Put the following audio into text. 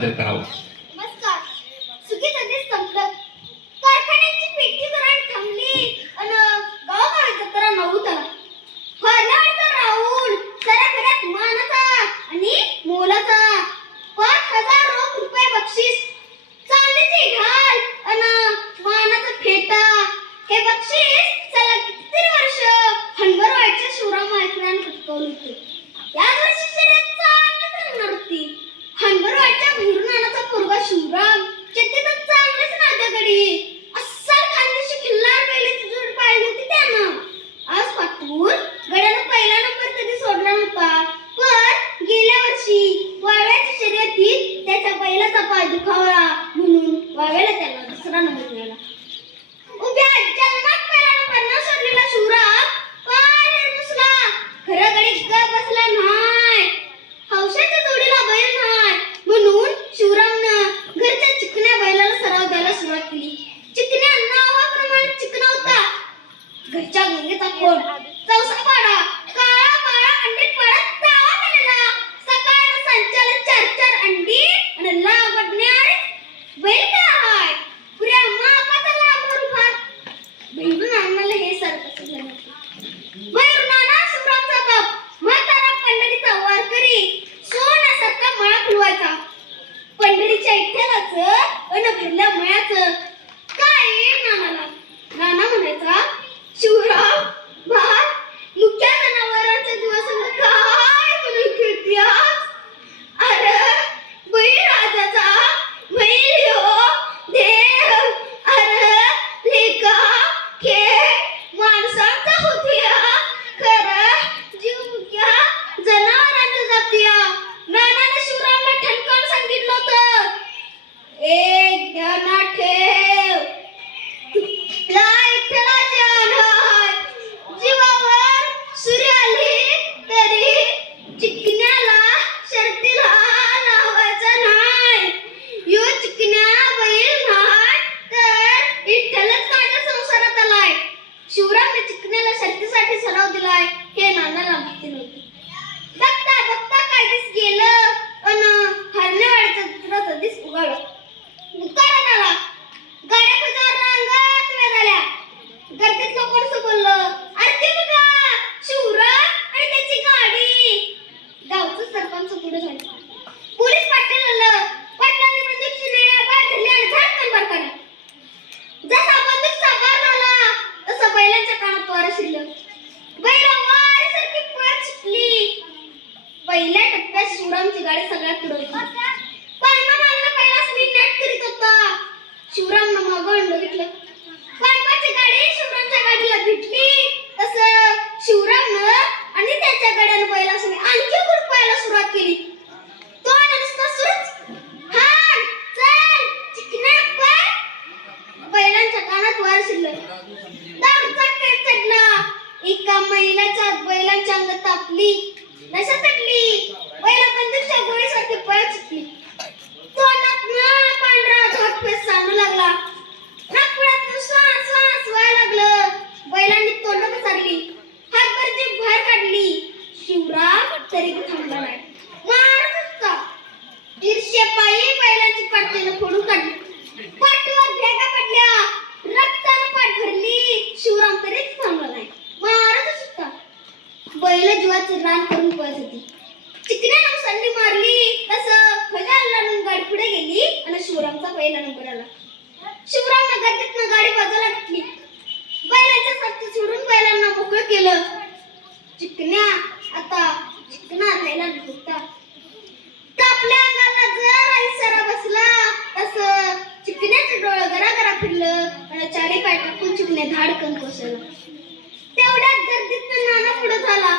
करावं. नमस्कार. सुगीत आधीच संपलं. कारखान्याची पेटी भरायला थांबली अन गावागावी जत्रा नव्हता. फळझाडाचा राहुल साऱ्या घरात मानाचा आणि मोलाचा 5,000 रोख रुपये बक्षीस, चांदीची ढाल अन मानाचा फेटा. हे बक्षीस चला कितीतरी वर्ष हंबरवाडच्या शिवराम माळकरांनी पटकावलं होतं. याच वर्षी शर्यत चांगलीच रंगणार होती. हंबरवाडच्या भैरनानाचा पोरगा शिवराम चित्तीतच चांगलेच नाद्यागडी अस्सल खानदेशी खिल्लार बैलाची जोड पाळली होती त्यानं. आज पाठवून गड्यानं पहिला नंबर कधी सोडला नव्हता, पण गेल्या वर्षी वाव्याच्या शर्यतीत त्याच्या बैलाचा पाय दुखावला म्हणून वाव्याला त्याला दुसरा नंबर मिळाला. उभ्या जन्मात पहिला नंबर न सोडलेला शिवराम पाय निर्मुसला. खरं गडी बसला नाही. हौशाच्या जोडीला बैल नाही म्हणून शिवरामनं घरच्या चिकण्या बैलाला सराव द्यायला सुरुवात केली. चिकण्या नावाप्रमाणे चिकना होता. घरच्या गंगेचा कोण चौसापाडा काळा माळा अंडी पडत गावात आलेला. सकाळनं संचाला 4-4 अंडी आणि लावडण्यार बैल काय पुऱ्या मापाचा लांबवर उभा. बैल नानाला हे सारखं झालं. बैल नाना शिवरामचा बाप म्हातारा पंढरीचा वारकरी सोन्यासारखा मळा फुलवायचा. पंढरीच्या इठ्ठलाचं अन भरल्या मळ्याचं काय नानाला. नाना म्हणायचा, शिवराम भाई मुख्या जनावरांचा दिवस काय म्हणून खेळतीयास. अरे बैल राजाचा बैल ह्यो देव. अरे लेका खेळ माणसांचा होतीया. खरं जीव मुख्या जनावरांचा जातीया. नानाने शिवरामला ठणकावून सांगितलं होतं, एक ध्यानात ठेव, तुला विठ्ठलाची आण आहे. जीवावर सूर्य आली तरी चिकण्याला शर्तीला लावायचा नाही. यो चिकण्या बैल नाही तर विठ्ठलच माझ्या संसारात आलाय. शिवरामने चिकण्याला शर्तीसाठी सराव दिलाय हे नानाला माहिती नव्हते. बघता बघता काय दिस गेलं अन हरण्यावाडीचा दुसरा दिस उगाळला. उकाळा आला. गाड्या बजार रांगत वेधाल्या. गर्दीत लोकांचं बोललं, अरे ते बघा शिवराम आणि त्याची गाडी. गावचं सरपंच पुढे झालं. पोलीस पाटील आलं. पाटलांनी बंदूकची बाहेर धरली आणि धडकन बर काढला. जसा बंदूकचा बार झाला तसं बैलांच्या कानात वारं शिरलं. बैल वाऱ्यासारखी पळत सुटली. पहिल्या टप्प्यात शिवरामची गाडी सगळ्यात पुढे होती. पायमा मागणं बैलासनी नेट करीत होता. शिवरामनं मागं बघितलं. पायमाची गाडी शिवरामच्या गाडीला भिडली. तसं शिवरामनं आणि त्याच्या गाड्यानं बैलासनी आणखी खुरपायला सुरुवात केली. तो नुसता सुरूच, हाण चल चिकण्या पळ. बैलांच्या कानात वार शिरलं. दारूचा पेट चढला. एका महिलाच्या बैलांच्या अंगात तापली. नशा चढली. बैल बंदूकच्या गोळीसारखी पळत सुटली. तोंडातनं पांढरा धोट फेस सांडू लागला. नाकपुड्यातून श्वास श्वास व्हायला लागलं. बैलांनी तोंड पसरली. हातभरची बाहेर काढली. शिवराम तरी थांबला नाही. मारत होता. ईर्ष्येपायी बैलांची पाठीनं फोडून काढली. पाठीवर भेगा पडल्या. रक्तानं पाठ भरली. शिवराम तरीच थांबला नाही. मारतच होता. बैल जीवाचं रान करून पळत होती. चिकण्यानं संधी मारली तसं फजाला गाडी पुढे गेली आणि शिवरामचा पहिला नंबर आला. शिवरामनं गर्दीतनं गाडी बाजूला घेतली. बैलाच्या साथी सोडून बैलांना मोकळं केलं. चिकण्या आता चिकना राहायला नव्हता. आपल्या अंगाला जर इशारा बसला तसं चिकण्याचं डोळं गरागरा फिरलं आणि चारी पाय टाकून चिकण्या धाडकन कोसळला. तेवढ्यात गर्दीतनं नाना पुढे झाला.